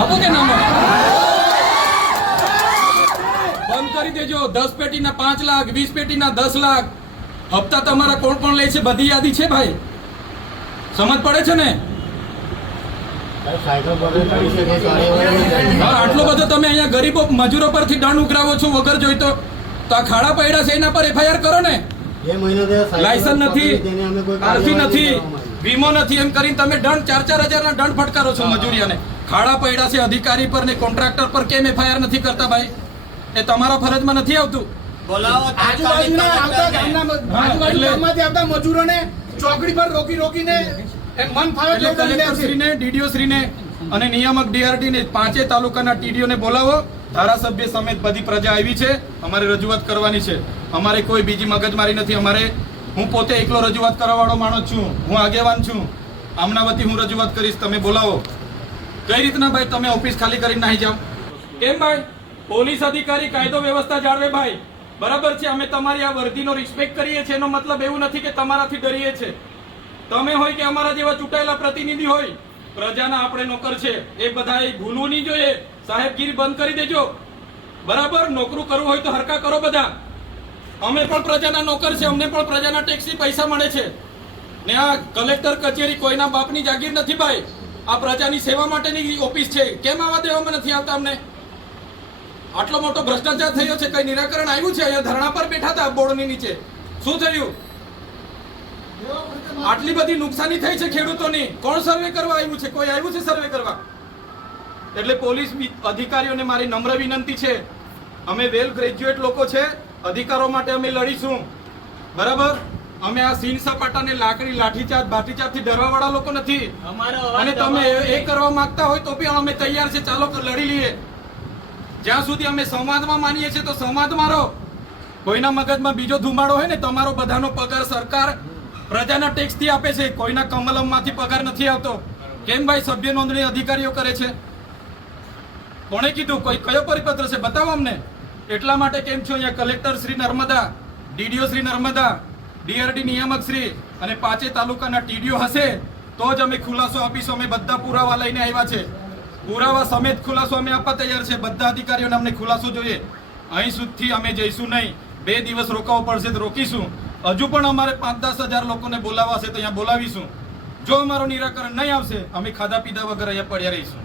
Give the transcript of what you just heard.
આપો કે ના બંધ કરી દેજો. દસ પેટીના પાંચ લાખ વીસ પેટીના દસ લાખ. હપ્તા તમારા કોણ કોણ લે છે? બધી યાદી છે ભાઈ. સમજ પડે છે ને? આટલો બધો તમે અહીંયા ગરીબો મજૂરો પરથી દંડ ઉઘરાવો છો વગર જોઈતો તો. આ ખાડા પડ્યા છે એના પર એફઆઈઆર કરો ને. લાયસન્સ નથી આરસી નથી વીમો નથી એમ કરીને તમે દંડ ચાર ચાર હજાર ના દંડ ફટકારો છો મજૂરિયાને ખાડા પડ્યા છે અધિકારી પર ને કોન્ટ્રાક્ટર પર કેમ એફઆઈઆર નથી કરતા ભાઈ? એ તમારા ફરજમાં નથી આવતું? મજૂરોને ચોકડી પર રોકી રોકીને મન ફાવે અને નિયામક પાંચે તાલુકાના બોલાવો. ધારાસભ્ય સમેત બધી પ્રજા આવી છે. અમારે રજૂઆત કરવાની છે. અમારે કોઈ બીજી મગજમારી નથી. અમારે હું પોતે એકલો રજૂઆત કરવા વાળો માણસ છું. હું આગેવાન છું. આમના વતી હું રજૂઆત કરીશ. તમે બોલાવો. કઈ રીતના ભાઈ તમે ઓફિસ ખાલી કરીને નહીં જાઓ? કેમ ભાઈ? પોલીસ અધિકારી કાયદો વ્યવસ્થા જાળવે ભાઈ. બરાબર છે, અમે તમારી આ વર્દીનો રિસ્પેક્ટ કરીએ છીએ, એનો મતલબ એવું નથી કે તમારાથી ડરીએ છે. તમે હોય કે અમારા જેવા ચૂંટાયેલા પ્રતિનિધિ હોય, પ્રજાના આપણે નોકર છે, એ બધા ભૂલવું નહીં જોઈએ. સાહેબગીરી બંધ કરી દેજો. બરાબર, નોકરું કરવું હોય તો હરકા કરો બધા. અમે પણ પ્રજાના નોકર છે, અમને પણ પ્રજાના ટેક્સી પૈસા મળે છે. ને આ કલેક્ટર કચેરી કોઈના બાપની જાગીર નથી ભાઈ. આ પ્રજાની સેવા માટેની ઓફિસ છે. કેમ આવા દેવામાં નથી આવતા અમને? આટલો મોટો ભ્રષ્ટાચાર થયો છે, કઈ નિરાકરણ આવ્યું છે? અહીંયા ધરણા પર બેઠા હતા બોર્ડની નીચે. શું થયું? આટલી બધી નુકસાની થઈ છે ખેડૂતોની. કોણ સર્વે કરવા આવ્યું છે? કોઈ આવ્યું છે સર્વે કરવા? એટલે પોલીસ અધિકારીઓને મારી નમ્ર વિનંતી છે. અમે વેલ ગ્રેજ્યુએટ લોકો છે. અધિકારો માટે અમે લડીશું. બરાબર? અમે આ સીન સપાટાને લાકડી લાઠીચાર્જ ભાઠીચાર્જથી ડરવાવાળા લોકો નથી. અને તમે એ- કરવા માંગતા હોય તો બી અમે તૈયાર છે. ચાલો લડી લઈએ. જ્યાં સુધી અમે સંવાદમાં માનીએ છીએ તો સંવાદમાં રહો. કોઈના મગજમાં બીજો ધુમાડો હોય ને તમારો બધાનો પગાર સરકાર પ્રજાના ટેક્સથી આપે છે. કોઈના કમલમમાંથી પગાર નથી આવતો. કેમ ભાઈ? સભ્ય નોંધણી અધિકારીઓ કરે છે. કોણે કીધું? કોઈ કયો પરિપત્ર છે? બતાવો અમને. એટલા માટે કેમ છો અહીંયા? Collector Shri Narmada DDO Shri Narmada DRD નિયામક શ્રી અને પાંચે તાલુકાના ટીડીઓ હશે, તો જ અમે ખુલાસો આપીશું. અમે બધા પુરાવા લઈને આવ્યા છે. પુરાવા સમેત ખુલાસો અમે આપવા તૈયાર છે. બધા અધિકારીઓને અમને ખુલાસો જોઈએ. અહીં સુધી અમે જઈશું નહીં. બે દિવસ રોકાવું પડશે તો રોકીશું. હજુ પણ અમારે પાંચ દસ હજાર લોકોને બોલાવવા છે તો અહીંયા બોલાવીશું. જો અમારું નિરાકરણ નહીં આવશે, અમે ખાધા પીધા વગર અહીંયા પડ્યા રહીશું.